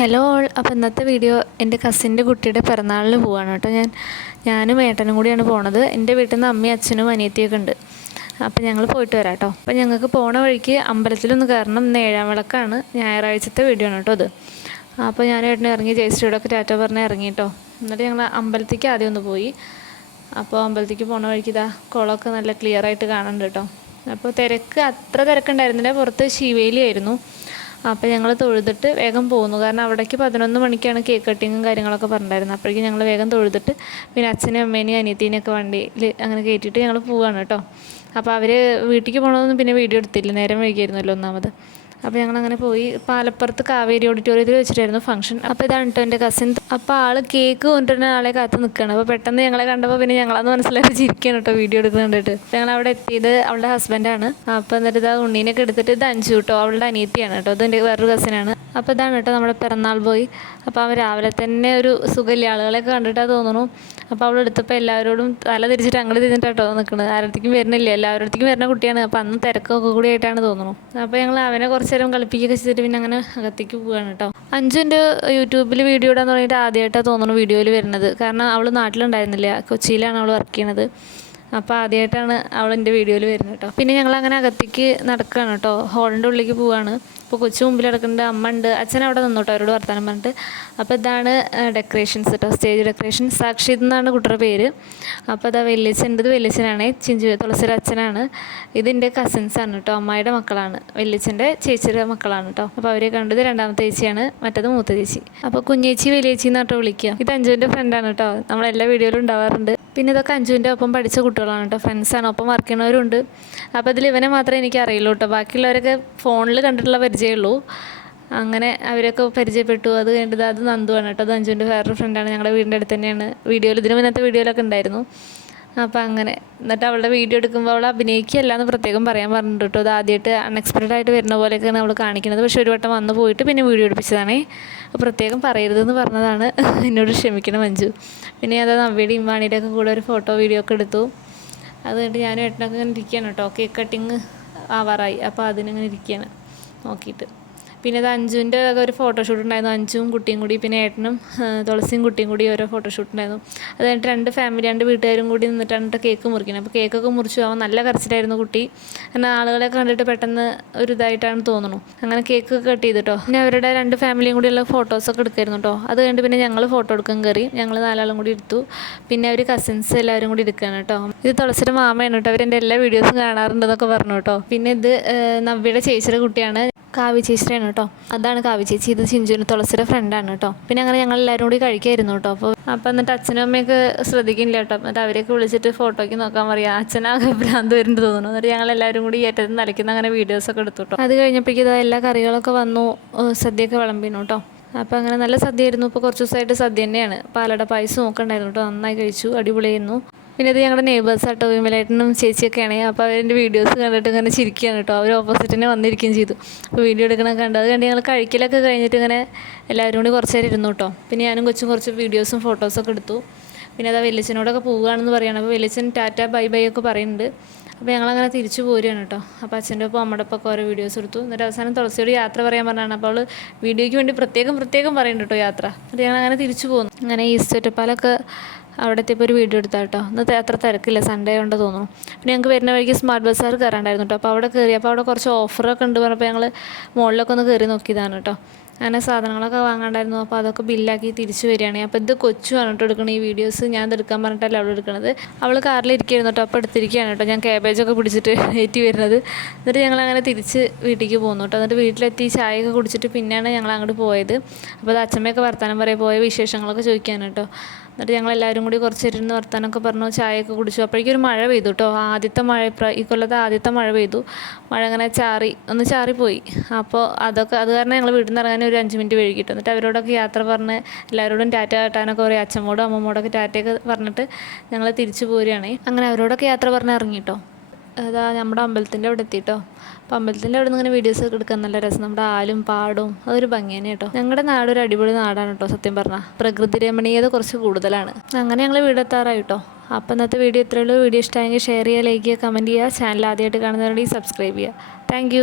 Hello all. അപ്പോൾ ഇന്നത്തെ video എൻ്റെ കസിൻ്റെ കുട്ടിയുടെ പിറന്നാളിന് പോവാണ് കേട്ടോ. ഞാനും ഏട്ടനും കൂടിയാണ് പോണത്. എൻ്റെ വീട്ടിൽ നിന്ന് അമ്മയും അച്ഛനും അനിയത്തിയൊക്കെ ഉണ്ട്. അപ്പോൾ ഞങ്ങൾ പോയിട്ട് വരാം കേട്ടോ. അപ്പോൾ ഞങ്ങൾക്ക് പോണ വഴിക്ക് അമ്പലത്തിലൊന്ന് കയറണം. ഇന്ന് ഏഴാം വിളക്കാണ്, ഞായറാഴ്ചത്തെ വീഡിയോ ആണ് കേട്ടോ അത്. അപ്പോൾ ഞാൻ ഏട്ടനെ ഇറങ്ങി ജയശ്രീയോടൊക്കെ ടാറ്റ പറഞ്ഞ് ഇറങ്ങി കേട്ടോ. എന്നിട്ട് ഞങ്ങൾ അമ്പലത്തേക്ക് ആദ്യം ഒന്ന് പോയി. അപ്പോൾ അമ്പലത്തേക്ക് പോണ വഴിക്ക് ഇതാ കുളമൊക്കെ നല്ല ക്ലിയർ ആയിട്ട് കാണുന്നുണ്ട് കേട്ടോ. അപ്പോൾ അത്ര തിരക്കുണ്ടായിരുന്നില്ല, പുറത്ത് ശിവേലിയായിരുന്നു. അപ്പോൾ ഞങ്ങൾ തൊഴുതിട്ട് വേഗം പോകുന്നു. കാരണം അവിടേക്ക് 11 മണിക്കാണ് കേക്ക് കട്ടിങ്ങും കാര്യങ്ങളൊക്കെ പറഞ്ഞിട്ടുണ്ടായിരുന്നത്. അപ്പോഴേക്കും ഞങ്ങൾ വേഗം തൊഴുതിട്ട് പിന്നെ അച്ഛനും അമ്മേനെയും അനിയത്തീനെയൊക്കെ വണ്ടിയിൽ അങ്ങനെ കയറ്റിയിട്ട് ഞങ്ങൾ പോവുകയാണ് കേട്ടോ. അപ്പോൾ അവർ വീട്ടിലേക്ക് പോകണമെന്നൊന്നും പിന്നെ വീഡിയോ എടുത്തില്ല, നേരം വൈകിയായിരുന്നല്ലോ ഒന്നാമത്. അപ്പോൾ ഞങ്ങളങ്ങനെ പോയി. പാലപ്പുറത്ത് കാവേരി ഓഡിറ്റോറിയത്തിൽ വെച്ചിട്ടായിരുന്നു ഫംഗ്ഷൻ. അപ്പോൾ ഇതാണ് കേട്ടോ എൻ്റെ കസിൻ. അപ്പോൾ ആൾ കേക്ക് കൊണ്ടുവരുന്ന ആളെ കാത്ത് നിൽക്കുകയാണ്. അപ്പോൾ പെട്ടെന്ന് ഞങ്ങളെ കണ്ടപ്പോൾ പിന്നെ ഞങ്ങളന്ന് മനസ്സിലാക്കി ചിരിക്കുകയാണ് കേട്ടോ വീഡിയോ എടുക്കുന്നത് കണ്ടിട്ട്. ഞങ്ങൾ അവിടെ എത്തിയത് അവളുടെ ഹസ്ബൻഡാണ്. അപ്പോൾ എന്നിട്ട് ഇതാ ഉണ്ണീനൊക്കെ എടുത്തിട്ട് ഇത് അഞ്ചു കേട്ടോ, അവളുടെ അനിയത്തിയാണ് കേട്ടോ. ഇത് എൻ്റെ വേറൊരു കസിനാണ്. അപ്പോൾ ഇതാണ് കേട്ടോ നമ്മുടെ പിറന്നാൾ പോയി. അപ്പോൾ അവൻ രാവിലെ തന്നെ ഒരു സുഖമില്ല, ആളുകളെയൊക്കെ കണ്ടിട്ടാണ് തോന്നുന്നു. അപ്പോൾ അവൾ എടുത്തപ്പോൾ എല്ലാവരോടും തല തിരിച്ചിട്ട് അങ്ങോട്ട് തിരിഞ്ഞിട്ടോ നിൽക്കുന്നത്. ആരടുത്തേക്കും വരുന്നില്ല, എല്ലാവരടുത്തേക്കും വരുന്ന കുട്ടിയാണ്. അപ്പോൾ അന്ന് തിരക്കൊക്കെ കൂടി ആയിട്ടാണ് തോന്നുന്നു. അപ്പോൾ ഞങ്ങൾ അവനെ കുറച്ച് നേരം കളിപ്പിക്കുകയൊക്കെ ചെയ്തിട്ട് പിന്നെ അങ്ങനെ അകത്തേക്ക് പോവുകയാണ് കേട്ടോ. അഞ്ചിൻ്റെ യൂട്യൂബിൽ വീഡിയോ ഇടാന്ന് പറഞ്ഞിട്ട് ആദ്യമായിട്ടാണ് തോന്നുന്നു വീഡിയോയിൽ വരുന്നത്. കാരണം അവൾ നാട്ടിലുണ്ടായിരുന്നില്ല, കൊച്ചിയിലാണ് അവൾ വർക്ക് ചെയ്യണത്. അപ്പോൾ ആദ്യമായിട്ടാണ് അവൾ എൻ്റെ വീഡിയോയിൽ വരുന്നത് കേട്ടോ. പിന്നെ ഞങ്ങൾ അങ്ങനെ അകത്തേക്ക് നടക്കുകയാണ് കേട്ടോ, ഹോളിൻ്റെ ഉള്ളിലേക്ക് പോവുകയാണ്. ഇപ്പോൾ കൊച്ചു മുമ്പിൽ കിടക്കുന്നുണ്ട്, അമ്മ ഉണ്ട്, അച്ഛൻ അവിടെ നിന്നോട്ടോ അവരോട് വർത്താനം പറഞ്ഞിട്ട്. അപ്പോൾ ഇതാണ് ഡെക്കറേഷൻസ് കേട്ടോ, സ്റ്റേജ് ഡെക്കറേഷൻ. സാക്ഷി എന്നാണ് കുട്ടിയുടെ പേര്. അപ്പോൾ അതാ വലിയച്ഛൻ്റെത് വലിയച്ഛനാണ്, തുളസിയുടെ അച്ഛനാണ്. ഇതിൻ്റെ കസിൻസാണ് കേട്ടോ, അമ്മായിയുടെ മക്കളാണ്, വലിയച്ഛൻ്റെ ചേച്ചിയുടെ മക്കളാണ് കേട്ടോ. അപ്പോൾ അവരെ കണ്ടത് രണ്ടാമത്തെ ചേച്ചിയാണ്, മറ്റത് മൂത്ത ചേച്ചി. അപ്പോൾ കുഞ്ഞേച്ചി വലിയേച്ചി എന്ന് കേട്ടോ വിളിക്കുക. ഇത് അഞ്ജുവിൻ്റെ ഫ്രണ്ടാണ് കേട്ടോ, നമ്മളെല്ലാ വീഡിയോയിലും ഉണ്ടാവാറുണ്ട്. പിന്നെ ഇതൊക്കെ അഞ്ജുവിൻ്റെ ഒപ്പം പഠിച്ച കുട്ടികളാണ് കേട്ടോ, ഫ്രണ്ട്സാണ്, ഒപ്പം വർക്ക് ചെയ്യുന്നവരുണ്ട്. അപ്പോൾ ഇതിൽ ഇവനെ മാത്രമേ എനിക്ക് അറിയുള്ളൂ കേട്ടോ, ബാക്കിയുള്ളവരൊക്കെ ഫോണിൽ കണ്ടിട്ടുള്ള പരിചയമുള്ളൂ. അങ്ങനെ അവരൊക്കെ പരിചയപ്പെട്ടു. അത് കഴിഞ്ഞിട്ട് അത് നന്ദുവാണ് കേട്ടോ, അത് അഞ്ജുവിൻ്റെ വേറൊരു ഫ്രണ്ടാണ്, ഞങ്ങളുടെ വീടിൻ്റെ അടുത്ത് തന്നെയാണ്. ഇതിന് മുന്നത്തെ വീഡിയോയിലൊക്കെ ഉണ്ടായിരുന്നു. അപ്പോൾ അങ്ങനെ എന്നിട്ട് അവളുടെ വീഡിയോ എടുക്കുമ്പോൾ അവൾ അഭിനയിക്കുകയല്ല എന്ന് പ്രത്യേകം പറയാൻ പറഞ്ഞിട്ട് കേട്ടോ. അത് ആദ്യമായിട്ട് അൺഎക്സ്പെക്റ്റഡ് ആയിട്ട് വരുന്ന പോലെയൊക്കെയാണ് അവൾ കാണിക്കുന്നത്. പക്ഷേ ഒരു വട്ടം വന്ന് പോയിട്ട് പിന്നെ വീഡിയോ എടുപ്പിച്ചതാണേ, പ്രത്യേകം പറയരുതെന്ന് പറഞ്ഞതാണ്. എന്നോട് ക്ഷമിക്കണം മഞ്ജു. പിന്നെ അത് നവ്യയുടെയും വാണിയുടെയൊക്കെ കൂടെ ഒരു ഫോട്ടോ വീഡിയോ ഒക്കെ എടുത്തു. അത് കഴിഞ്ഞിട്ട് ഞാനും ഏട്ടനൊക്കെ ഇങ്ങനെ ഇരിക്കുകയാണ് കേട്ടോ, കേക്ക് കട്ടിങ് ആവാറായി. അപ്പോൾ അതിനിങ്ങനെ ഇരിക്കുകയാണ് നോക്കിയിട്ട്. പിന്നെ അത് അഞ്ജുവിൻ്റെ ഒരു ഫോട്ടോഷൂട്ട് ഉണ്ടായിരുന്നു, അഞ്ജുവും കുട്ടിയും കൂടി, പിന്നെ ഏട്ടനും തുളസിയും കുട്ടിയും കൂടി ഓരോ ഫോട്ടോഷൂട്ട് ഉണ്ടായിരുന്നു. അത് കഴിഞ്ഞിട്ട് രണ്ട് വീട്ടുകാരും കൂടി നിന്നിട്ടാണ് കേക്ക് മുറിക്കുന്നത്. അപ്പോൾ കേക്കൊക്കെ മുറിച്ചു. അവൻ നല്ല കരച്ചിലായിരുന്നു കുട്ടി, കാരണം ആളുകളെ കണ്ടിട്ട് പെട്ടെന്ന് ഒരു ഇതായിട്ടാണ് തോന്നുന്നു. അങ്ങനെ കേക്ക് കട്ട് ചെയ്തു കേട്ടോ. പിന്നെ അവരുടെ രണ്ട് ഫാമിലിയും കൂടിയുള്ള ഫോട്ടോസൊക്കെ എടുക്കായിരുന്നു കേട്ടോ. അത് കഴിഞ്ഞിട്ട് പിന്നെ ഞങ്ങൾ ഫോട്ടോ എടുക്കാൻ കയറി. ഞങ്ങൾ 4 ആളും കൂടി എടുത്തു. പിന്നെ അവർ കസിൻസ് എല്ലാവരും കൂടി എടുക്കുകയാണ് കേട്ടോ. ഇത് തുളസിയുടെ മാമയാണ് കേട്ടോ, അവരെൻ്റെ എല്ലാ വീഡിയോസും കാണാറുണ്ടെന്നൊക്കെ പറഞ്ഞു കേട്ടോ. പിന്നെ ഇത് നവ്യയുടെ ചേച്ചിയുടെ കുട്ടിയാണ്, കാവ്യ ചേച്ചിയാണ് കേട്ടോ. അതാണ് കാവ്യ ചേച്ചി. ഇത് ചിഞ്ചുവിന് തുളസിയുടെ ഫ്രണ്ടാണ് കേട്ടോ. പിന്നെ അങ്ങനെ ഞങ്ങൾ എല്ലാവരും കൂടി കഴിക്കായിരുന്നു കേട്ടോ. അപ്പോൾ എന്നിട്ട് അച്ഛനും അമ്മയൊക്കെ ശ്രദ്ധിക്കുന്നില്ല കേട്ടോ. എന്നിട്ട് അവരെയൊക്കെ വിളിച്ചിട്ട് ഫോട്ടോയ്ക്ക് നോക്കാൻ പറയാം. അച്ഛനാകെ ഭ്രാന്ത് വരുന്നുണ്ട് തോന്നുന്നു. എന്നിട്ട് ഞങ്ങൾ എല്ലാവരും കൂടി ഏറ്റവും നിലയ്ക്കുന്ന അങ്ങനെ വീഡിയോസൊക്കെ എടുത്തു കേട്ടോ. അത് കഴിഞ്ഞപ്പോഴേക്കും ഇതാ എല്ലാ കറികളൊക്കെ വന്നു, സദ്യയൊക്കെ വിളമ്പിനു കേട്ടോ. അപ്പോൾ അങ്ങനെ നല്ല സദ്യയായിരുന്നു. ഇപ്പോൾ കുറച്ച് ദിവസമായിട്ട് സദ്യ തന്നെയാണ്. പാലട പായസം ഒക്കെ ഉണ്ടായിരുന്നു കേട്ടോ, നന്നായി കഴിച്ചു, അടിപൊളിയായിരുന്നു. പിന്നെ ഇത് ഞങ്ങളുടെ നെയ്ബേഴ്സ് ആട്ടോ, വിമലേട്ടനും ചേച്ചിയൊക്കെയാണ്. അപ്പോൾ അവരുടെ വീഡിയോസ് കണ്ടിട്ട് ഇങ്ങനെ ചിരിക്കുകയാണ് കേട്ടോ. അവർ ഓപ്പോസിറ്റിനെ വന്നിരിക്കുകയും ചെയ്തു. അപ്പോൾ വീഡിയോ എടുക്കണമൊക്കെ കണ്ടു. അത് കണ്ട് ഞങ്ങൾ കഴിക്കലൊക്കെ കഴിഞ്ഞിട്ട് ഇങ്ങനെ എല്ലാവരും കൂടി കുറച്ച് നേരം ഇരുന്നു കേട്ടോ. പിന്നെ ഞാനും കുറച്ച് വീഡിയോസും ഫോട്ടോസൊക്കെ എടുത്തു. പിന്നെ അത് വലിയച്ഛനോടൊക്കെ പോവുകയാണെന്ന് പറയുകയാണ്. അപ്പോൾ വലിയച്ഛൻ ടാറ്റ ബൈ ബൈ ഒക്കെ പറയുന്നുണ്ട്. അപ്പോൾ ഞങ്ങളങ്ങനെ തിരിച്ചു പോരുകയാണ് കേട്ടോ. അപ്പോൾ അച്ഛൻ്റെ ഒപ്പം അമ്മയുടെ ഒപ്പം ഓരോ വീഡിയോസ് എടുത്തു. എന്നിട്ട് അവസാനം തുളസിയോട് യാത്ര പറയാൻ പറഞ്ഞാണ്. അപ്പോൾ അവൾ വീഡിയോയ്ക്ക് വേണ്ടി പ്രത്യേകം പറയുന്നുണ്ട് കേട്ടോ യാത്ര. എന്നിട്ട് ഞങ്ങളങ്ങനെ തിരിച്ചു പോകുന്നു. അങ്ങനെ ഈസ്റ്റ് ഒറ്റപ്പാലൊക്കെ അവിടെ എത്തിയപ്പോൾ ഒരു വീഡിയോ എടുത്താൽ കേട്ടോ. ഇന്നത്തെ അത്ര തിരക്കില്ല, സൺഡേ ഉണ്ട് തോന്നുന്നു. പിന്നെ ഞങ്ങൾക്ക് വരുന്ന വഴിക്ക് സ്മാർട്ട് ബസാർ കയറാണ്ടായിരുന്നു കേട്ടോ. അപ്പോൾ അവിടെ കയറി. അപ്പോൾ അവിടെ കുറച്ച് ഓഫറൊക്കെ ഉണ്ട് പറഞ്ഞപ്പോൾ ഞങ്ങൾ മുകളിലൊക്കെ ഒന്ന് കയറി നോക്കിയതാണ് കേട്ടോ. അങ്ങനെ സാധനങ്ങളൊക്കെ വാങ്ങാണ്ടായിരുന്നു. അപ്പോൾ അതൊക്കെ ബില്ലാക്കി തിരിച്ചു വരികയാണ്. അപ്പോൾ ഇത് കൊച്ചുമാണ് കേട്ടോ എടുക്കണം ഈ വീഡിയോസ്. ഞാൻ ഇത് എടുക്കാൻ പറഞ്ഞിട്ടല്ല അവൾ എടുക്കണത്. അവൾ കാറിലിരിക്കുകയായിരുന്നു കേട്ടോ. അപ്പോൾ എടുത്തിരിക്കുകയാണ് കേട്ടോ. ഞാൻ ക്യാബേജൊക്കെ പിടിച്ചിട്ട് ഏറ്റി വരുന്നത്. എന്നിട്ട് ഞങ്ങളങ്ങനെ തിരിച്ച് വീട്ടിലേക്ക് പോകുന്നു കേട്ടോ. എന്നിട്ട് വീട്ടിലെത്തി ചായയൊക്കെ കുടിച്ചിട്ട് പിന്നെയാണ് ഞങ്ങൾ അങ്ങോട്ട് പോയത്. അപ്പോൾ അത് അച്ഛമ്മയൊക്കെ വർത്താനം പറയാൻ പോയ വിശേഷങ്ങളൊക്കെ ചോദിക്കാൻ കേട്ടോ. എന്നിട്ട് ഞങ്ങളെല്ലാവരും കൂടി കുറച്ച് ഇരുന്ന് വർത്താനമൊക്കെ പറഞ്ഞു, ചായയൊക്കെ കുടിച്ചു. അപ്പോഴേക്കും ഒരു മഴ പെയ്തു കേട്ടോ. ആദ്യത്തെ മഴ, ഈ കൊല്ലത്തെ ആദ്യത്തെ മഴ പെയ്തു. മഴ അങ്ങനെ ഒന്ന് ചാറിപ്പോയി. അപ്പോൾ അത് കാരണം ഞങ്ങൾ വീട്ടിൽ നിന്ന് ഇറങ്ങാൻ ഒരു 5 മിനിറ്റ് വൈകിട്ടു. എന്നിട്ട് അവരോടൊക്കെ യാത്ര പറഞ്ഞ് എല്ലാവരോടും ടാറ്റ കാട്ടാനൊക്കെ പറയും. അച്ഛമ്മോടും അമ്മമ്മോടൊക്കെ ടാറ്റയൊക്കെ പറഞ്ഞിട്ട് ഞങ്ങൾ തിരിച്ചു പോരുകയാണ്. അങ്ങനെ അവരോടൊക്കെ യാത്ര പറഞ്ഞ് ഇറങ്ങി കേട്ടോ. അതാ നമ്മുടെ അമ്പലത്തിൻ്റെ അവിടെ എത്തിയിട്ടോ. അപ്പോൾ അമ്പലത്തിൻ്റെ അവിടെ നിന്ന് ഇങ്ങനെ വീഡിയോസ് ഒക്കെ എടുക്കാൻ നല്ല രസം. നമ്മുടെ ആലും പാടും അതൊരു ഭംഗി തന്നെ കേട്ടോ. ഞങ്ങളുടെ നാടൊരു അടിപൊളി നാടാണ് കേട്ടോ. സത്യം പറഞ്ഞാൽ പ്രകൃതി രമണീയത കുറച്ച് കൂടുതലാണ്. അങ്ങനെ ഞങ്ങൾ വീടെത്താറായി കേട്ടോ. അപ്പോൾ ഇന്നത്തെ വീഡിയോ ഇത്രയുള്ളൂ. വീഡിയോ ഇഷ്ടമായെങ്കിൽ ഷെയർ ചെയ്യുക, ലൈക്ക് ചെയ്യുക, കമൻറ്റ് ചെയ്യുക. ചാനൽ ആദ്യമായിട്ട് കാണുന്നവരുണ്ടെങ്കിൽ സബ്സ്ക്രൈബ് ചെയ്യുക. താങ്ക്